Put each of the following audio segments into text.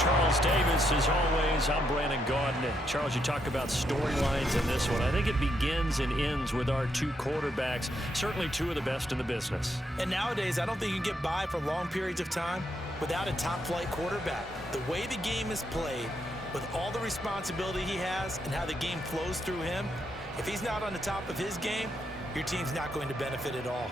Charles Davis, as always, I'm Brandon Gaudin. Charles, you talk about storylines in this one. I think it begins and ends with our two quarterbacks, certainly two of the best in the business. And nowadays, I don't think you can get by for long periods of time without a top-flight quarterback. The way the game is played, with all the responsibility he has and how the game flows through him, if he's not on the top of his game, your team's not going to benefit at all.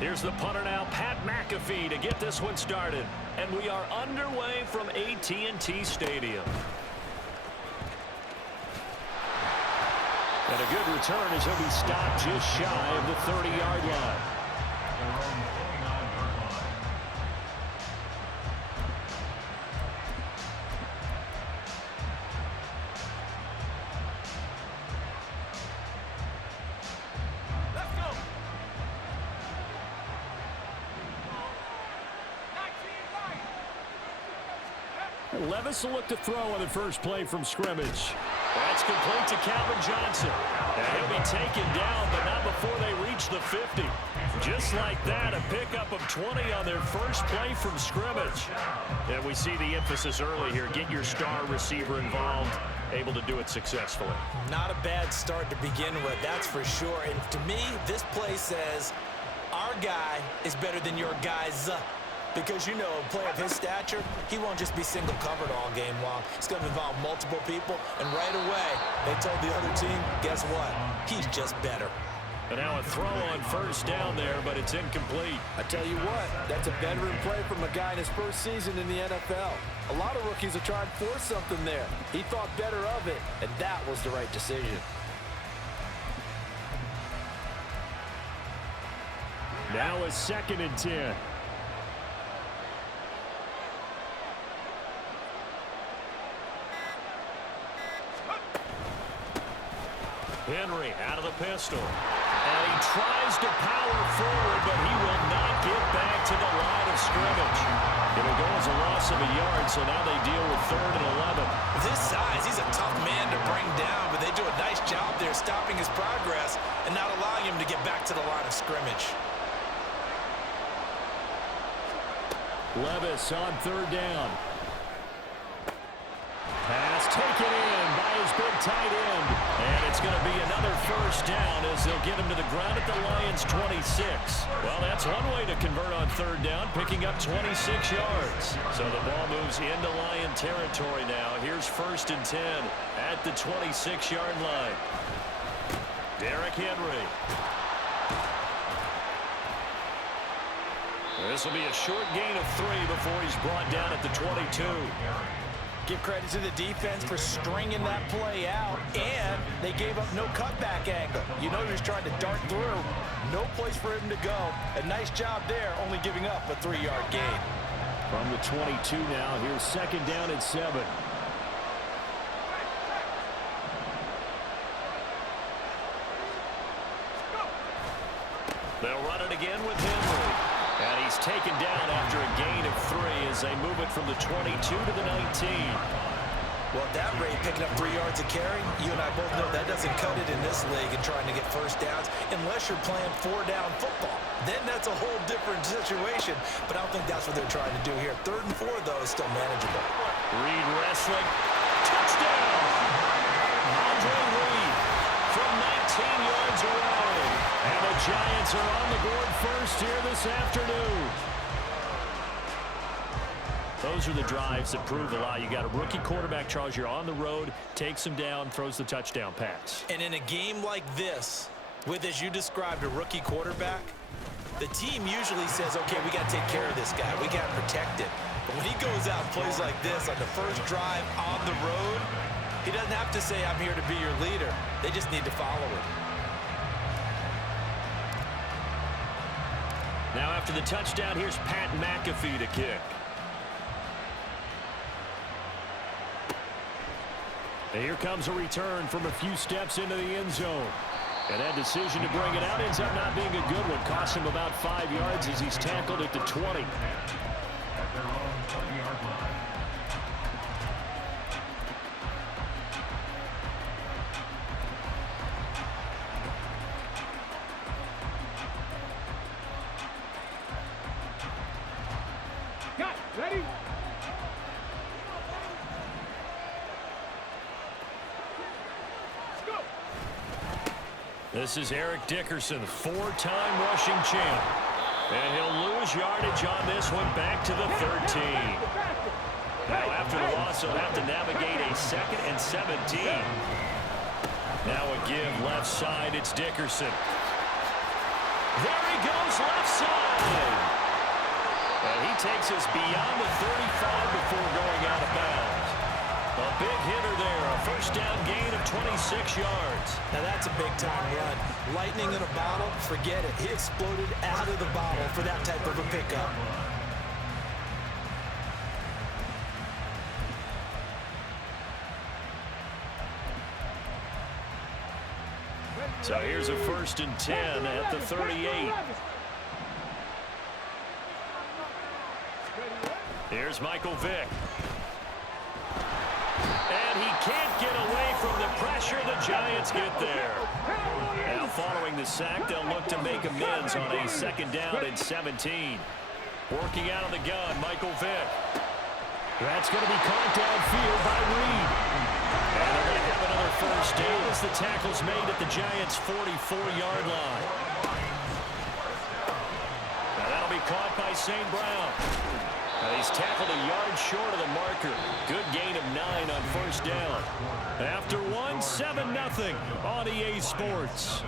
Here's the punter now, Pat McAfee, to get this one started. And we are underway from AT&T Stadium. And a good return as he'll be stopped just shy of the 30-yard line. Levis will look to throw on the first play from scrimmage. That's complete to Calvin Johnson. And he'll be taken down, but not before they reach the 50. Just like that, a pickup of 20 on their first play from scrimmage. And we see the emphasis early here. Get your star receiver involved, able to do it successfully. Not a bad start to begin with, that's for sure. And to me, this play says, our guy is better than your guy's. Because, you know, a player of his stature, he won't just be single covered all game long. He's going to involve multiple people, and right away, they told the other team, guess what? He's just better. And now a throw on first down there, but it's incomplete. I tell you what, that's a veteran play from a guy in his first season in the NFL. A lot of rookies are trying to force something there. He thought better of it, and that was the right decision. Now a 2nd and 10. Henry out of the pistol. And he tries to power forward, but he will not get back to the line of scrimmage. It'll go as a loss of a yard, so now they deal with 3rd and 11. With his size, he's a tough man to bring down, but they do a nice job there stopping his progress and not allowing him to get back to the line of scrimmage. Levis on 3rd down. Pass taken in by his big tight end. And it's going to be another first down as they'll get him to the ground at the Lions' 26. Well, that's one way to convert on 3rd down, picking up 26 yards. So the ball moves into Lion territory now. Here's 1st and 10 at the 26-yard line. Derrick Henry. This will be a short gain of 3 before he's brought down at the 22. Give credit to the defense for stringing that play out, and they gave up no cutback angle. You know he's trying to dart through. No place for him to go. A nice job there, only giving up a 3-yard gain. From the 22 now, here's 2nd down and 7. They'll run it again with Henry. And he's taken down after a gain of 3 as they move it from the 22 to the 19. Well, at that rate, picking up 3 yards a carry, you and I both know that doesn't cut it in this league and trying to get first downs unless you're playing 4-down football. Then that's a whole different situation, but I don't think that's what they're trying to do here. 3rd and 4, though, is still manageable. Reed wrestling. Touchdown! Andre Reed from 19 yards away. And the Giants are on the board first here this afternoon. Those are the drives that prove a lot. You got a rookie quarterback, Charles. You're on the road, takes him down, throws the touchdown pass. And in a game like this, with, as you described, a rookie quarterback, the team usually says, okay, we got to take care of this guy. We got to protect him. But when he goes out and plays like this on the first drive on the road, he doesn't have to say, I'm here to be your leader. They just need to follow him. Now after the touchdown, here's Pat McAfee to kick. And here comes a return from a few steps into the end zone. And that decision to bring it out ends up not being a good one. Cost him about 5 yards as he's tackled at the 20. Cut. Ready? Let's go. This is Eric Dickerson, four-time rushing champ. And he'll lose yardage on this one back to the 13. Now after the loss, he'll have to navigate a 2nd and 17. Now a give left side, it's Dickerson. There he goes left side. And he takes us beyond the 35 before going out of bounds. A big hitter there, a first down gain of 26 yards. Now that's a big-time run. Lightning in a bottle, forget it. He exploded out of the bottle for that type of a pickup. So here's a 1st and 10 at the 38. Here's Michael Vick. And he can't get away from the pressure. The Giants get there. Now following the sack, they'll look to make amends on a 2nd down and 17. Working out of the gun, Michael Vick. That's going to be caught downfield by Reed. And they're going to have another first down as the tackle's made at the Giants' 44-yard line. Now that'll be caught by St. Brown. Now he's tackled a yard short of the marker. Good gain of 9 on first down. After one, 7-0 on EA Sports.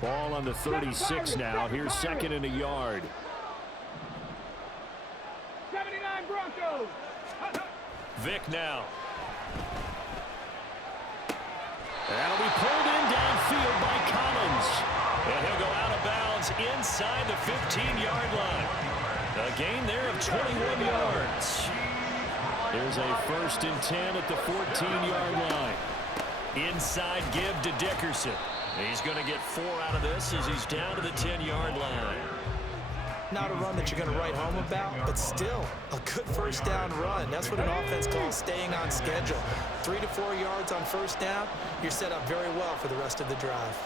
Ball on the 36 now. Here's 2nd and a yard. 79 Broncos. Vick now. That'll be pulled in downfield by Collins. And he'll go out of bounds inside the 15-yard line. A gain there of 21 yards. There's a 1st and 10 at the 14-yard line. Inside give to Dickerson. He's going to get 4 out of this as he's down to the 10-yard line. Not a run that you're going to write home about, but still a good first down run. That's what an offense calls staying on schedule. 3 to 4 yards on first down, you're set up very well for the rest of the drive.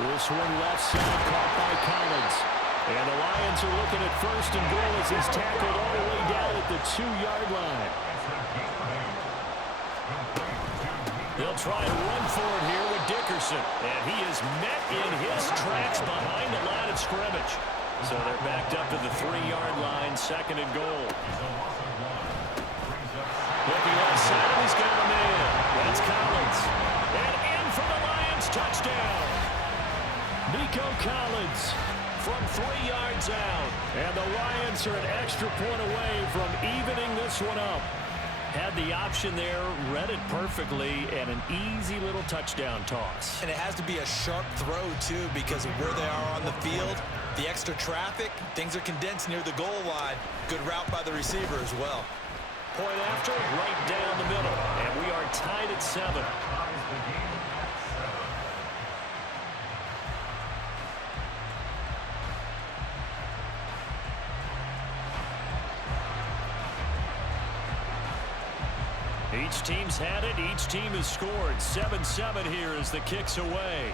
This one left side caught by Collins. And the Lions are looking at 1st and goal as he's tackled all the way down at the 2-yard line. They'll try and run for it here with Dickerson. And he is met in his tracks behind the line of scrimmage. So they're backed up to the 3-yard line, 2nd and goal. Looking outside, and he's got a man. That's Collins. And in for the Lions, touchdown. Nico Collins from 3 yards out. And the Lions are an extra point away from evening this one up. Had the option there, read it perfectly, and an easy little touchdown toss. And it has to be a sharp throw, too, because of where they are on the field. The extra traffic, things are condensed near the goal line. Good route by the receiver as well. Point after, right down the middle. And we are tied at 7. Each team's had it. Each team has scored. 7-7 here as the kick's away.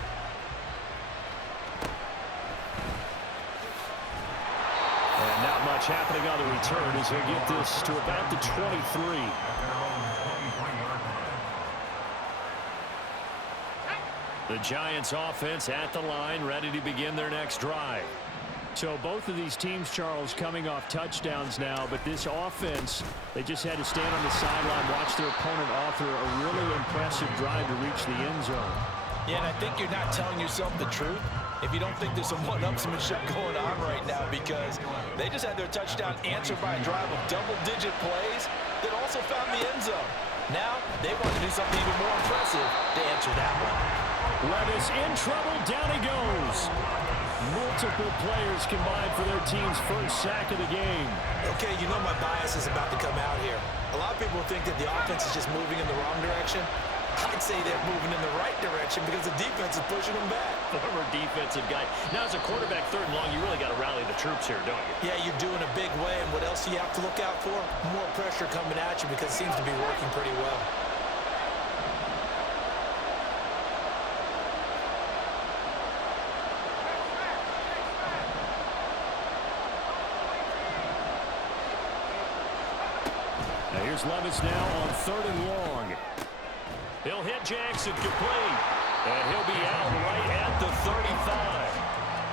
And not much happening on the return as they get this to about the 23. The Giants offense at the line, ready to begin their next drive. So both of these teams, Charles, coming off touchdowns now, but this offense, they just had to stand on the sideline, watch their opponent author a really impressive drive to reach the end zone. Yeah, and I think you're not telling yourself the truth if you don't think there's some one-upsmanship going on right now, because they just had their touchdown answered by a drive of double-digit plays that also found the end zone. Now, they want to do something even more impressive to answer that one. Levis in trouble, down he goes. Multiple players combined for their team's first sack of the game. Okay, you know my bias is about to come out here. A lot of people think that the offense is just moving in the wrong direction. I'd say they're moving in the right direction because the defense is pushing them back. Former defensive guy. Now, as a quarterback, third and long, you really got to rally the troops here, don't you? Yeah, you're doing a big way, and what else do you have to look out for? More pressure coming at you because it seems to be working pretty well. Here's Levis now on third and long. He'll hit Jackson complete. And he'll be out right at the 35.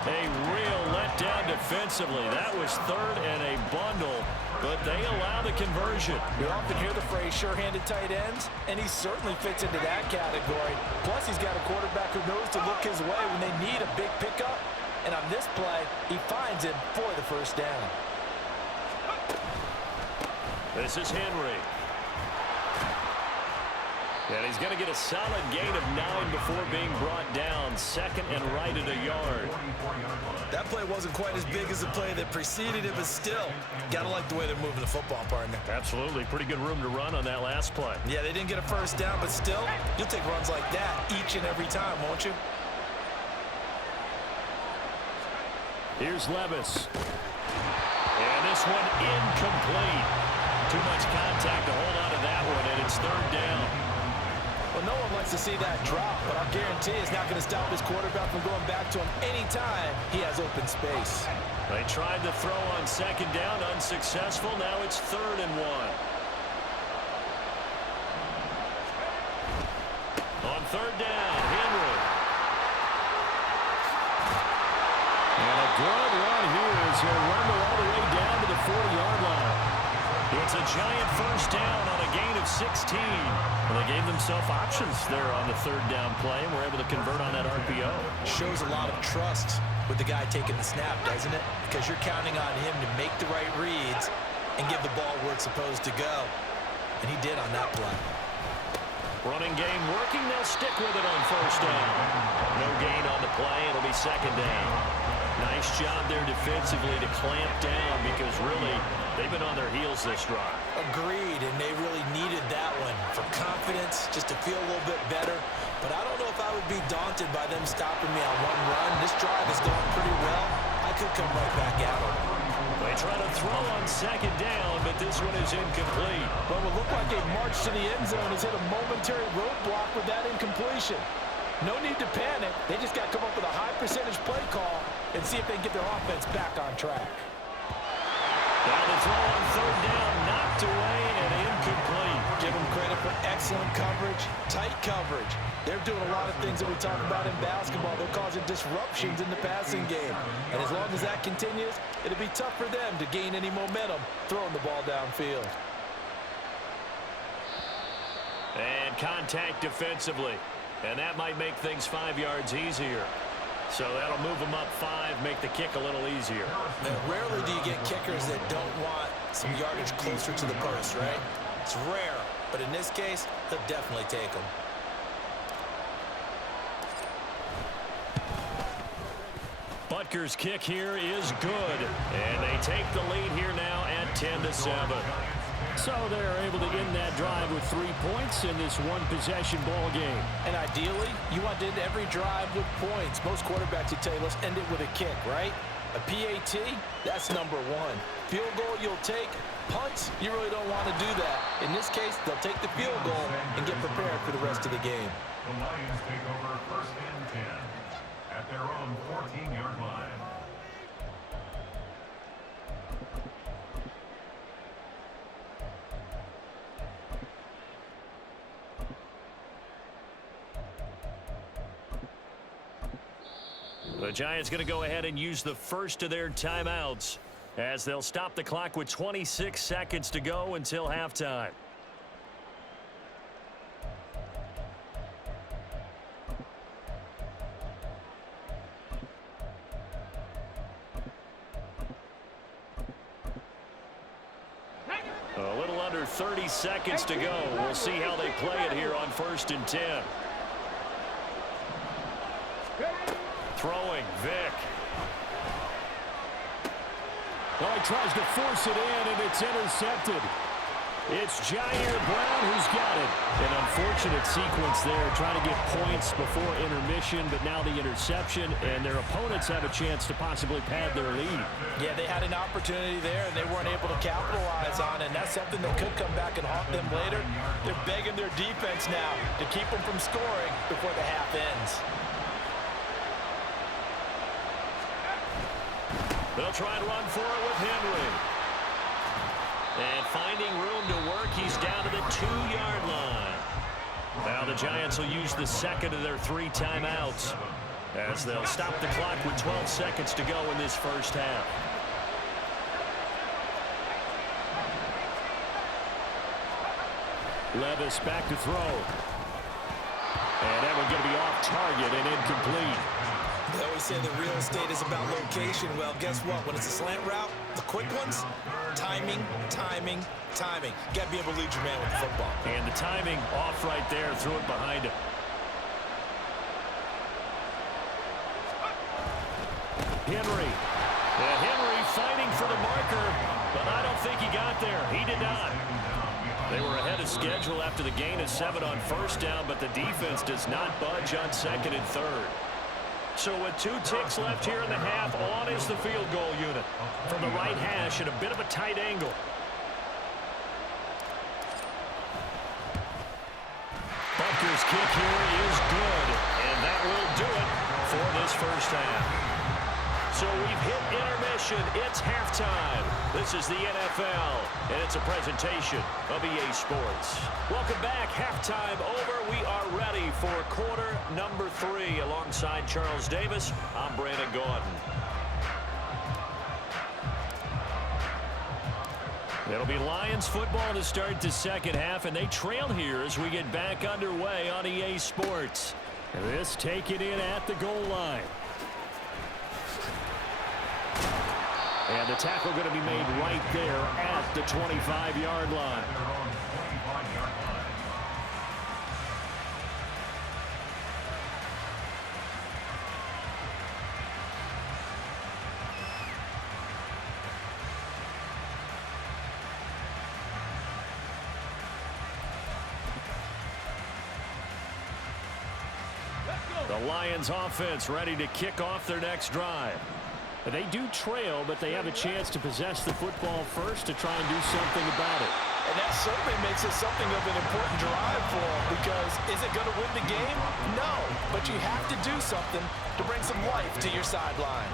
A real letdown defensively. That was third and a bundle, but they allow the conversion. We often hear the phrase sure-handed tight ends, and he certainly fits into that category. Plus, he's got a quarterback who knows to look his way when they need a big pickup. And on this play, he finds him for the first down. This is Henry. And he's going to get a solid gain of 9 before being brought down. Second and right at a yard. That play wasn't quite as big as the play that preceded it, but still, got to like the way they're moving the football, partner. Absolutely. Pretty good room to run on that last play. Yeah, they didn't get a first down, but still, you'll take runs like that each and every time, won't you? Here's Levis. And this one incomplete. Too much contact to hold on to that one, and it's third down. Well, no one likes to see that drop, but I'll guarantee it's not going to stop his quarterback from going back to him anytime he has open space. They tried to throw on second down, unsuccessful. Now it's third and 1. On third down, Henry. And a good run here as he'll run all the way down to the 40-yard line. It's a giant first down on a gain of 16. Well, they gave themselves options there on the third down play and were able to convert on that RPO. Shows a lot of trust with the guy taking the snap, doesn't it? Because you're counting on him to make the right reads and give the ball where it's supposed to go. And he did on that play. Running game working. They'll stick with it on first down. No gain on the play. It'll be second down. Nice job there defensively to clamp down because really they've been on their heels this drive. Agreed, and they really needed that one for confidence, just to feel a little bit better. But I don't know if I would be daunted by them stopping me on one run. This drive is going pretty well. I could come right back at them. They try to throw on second down, but this one is incomplete. Well, it looked like a march to the end zone has hit a momentary roadblock with that incompletion. No need to panic. They just got to come up with a high percentage play call and see if they can get their offense back on track. Now the throw on third down, knocked away and incomplete. Give them credit for excellent coverage, tight coverage. They're doing a lot of things that we talk about in basketball. They're causing disruptions in the passing game. And as long as that continues, it'll be tough for them to gain any momentum throwing the ball downfield. And contact defensively. And that might make things 5 yards easier. So that'll move them up 5, make the kick a little easier. And rarely do you get kickers that don't want some yardage closer to the post, right? It's rare, but in this case, they'll definitely take them. Butker's kick here is good. And they take the lead here now at 10-7. So they're able to end that drive with 3 points in this one-possession ball game. And ideally, you want to end every drive with points. Most quarterbacks would tell you, let's end it with a kick, right? A PAT, that's number 1. Field goal you'll take. Punts, you really don't want to do that. In this case, they'll take the field goal and get prepared for the rest of the game. The Lions take over first and 10 at their own 14-yard line. The Giants going to go ahead and use the first of their timeouts as they'll stop the clock with 26 seconds to go until halftime. A little under 30 seconds to go. We'll see how they play it here on first and 10. Throwing, Vick. Well, he tries to force it in, and it's intercepted. It's Jair Brown who's got it. An unfortunate sequence there, trying to get points before intermission, but now the interception, and their opponents have a chance to possibly pad their lead. Yeah, they had an opportunity there, and they weren't able to capitalize on it, and that's something that could come back and haunt them later. They're begging their defense now to keep them from scoring before the half ends. They'll try and run for it with Henry. And finding room to work, he's down to the 2-yard line. Now the Giants will use the second of their 3 timeouts as they'll stop the clock with 12 seconds to go in this first half. Levis back to throw. And that one going to be off target and incomplete. They always say the real estate is about location. Well, guess what? When it's a slant route, the quick ones, timing, timing, timing. You got to be able to lead your man with the football. And the timing off right there. Threw it behind him. Henry. And Henry fighting for the marker, but I don't think he got there. He did not. They were ahead of schedule after the gain of 7 on first down, but the defense does not budge on second and third. So with 2 ticks left here in the half, on is the field goal unit. From the right hash at a bit of a tight angle. Butker's kick here is good, and that will do it for this first half. So we've hit intermission. It's halftime. This is the NFL, and it's a presentation of EA Sports. Welcome back. Halftime over. We are ready for quarter number 3. Alongside Charles Davis, I'm Brandon Gaudin. It'll be Lions football to start the second half, and they trail here as we get back underway on EA Sports. And this taken in at the goal line. And the tackle going to be made right there at the 25-yard line. The Lions offense ready to kick off their next drive. They do trail, but they have a chance to possess the football first to try and do something about it. And that certainly makes it something of an important drive for them, because is it going to win the game? No, but you have to do something to bring some life to your sideline.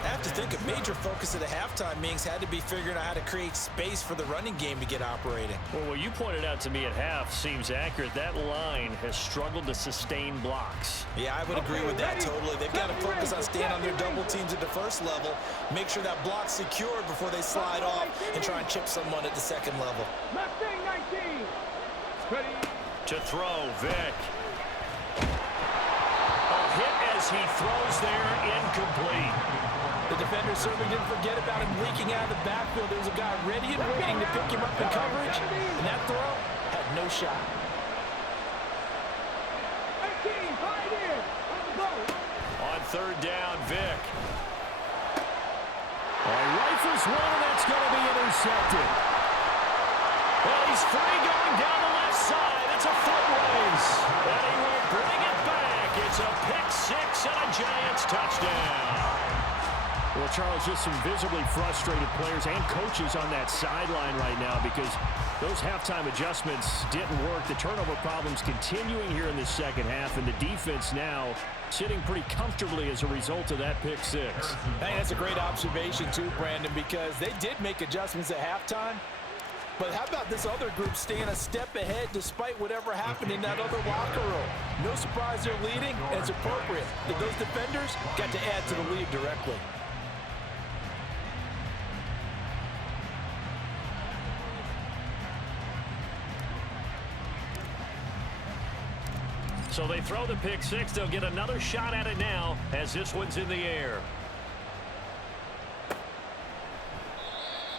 I have to think a major focus of the halftime meetings had to be figuring out how to create space for the running game to get operating. Well, what you pointed out to me at half seems accurate. That line has struggled to sustain blocks. Yeah, I would agree with that totally. They've got to focus on staying on their double teams at the first level, make sure that block's secured before they slide off and try and chip someone at the second level. Mustang 19. Ready. To throw, Vick. A hit as he throws there, incomplete. The defender certainly didn't forget about him leaking out of the backfield. There was a guy ready and waiting to pick him up in coverage, and that throw had no shot. 18, right in. On the goal. On third down, Vick. Rifles one, and that's going to be intercepted. Well, he's free going down the left side. It's a foot race. And he will bring it back. It's a pick 6 and a Giants touchdown. Well, Charles, just some visibly frustrated players and coaches on that sideline right now because those halftime adjustments didn't work. The turnover problems continuing here in the second half, and the defense now sitting pretty comfortably as a result of that pick 6. Hey, that's a great observation too, Brandon, because they did make adjustments at halftime. But how about this other group staying a step ahead despite whatever happened in that other locker room? No surprise they're leading, and it's appropriate that those defenders got to add to the lead directly. So they throw the pick 6. They'll get another shot at it now as this one's in the air.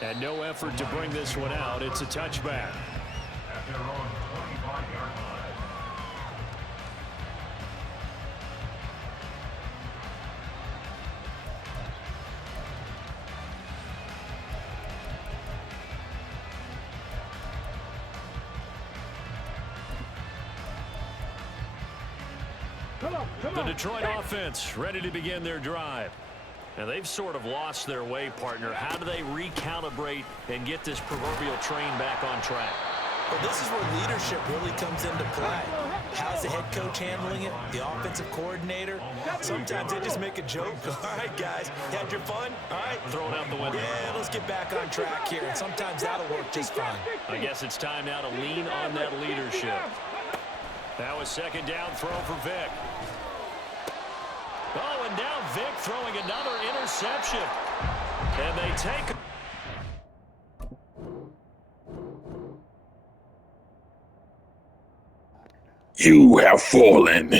And no effort to bring this one out. It's a touchback. At their own 25-yard line. The Detroit offense ready to begin their drive. And they've sort of lost their way, partner. How do they recalibrate and get this proverbial train back on track? Well, this is where leadership really comes into play. How's the head coach handling it? The offensive coordinator? Sometimes they just make a joke. All right, guys, you had your fun? All right. Throw it out the window. Yeah, let's get back on track here. And sometimes that'll work just fine. I guess it's time now to lean on that leadership. That was second down throw for Vic. Oh, and now Vic throwing another interception. And they take... You have fallen.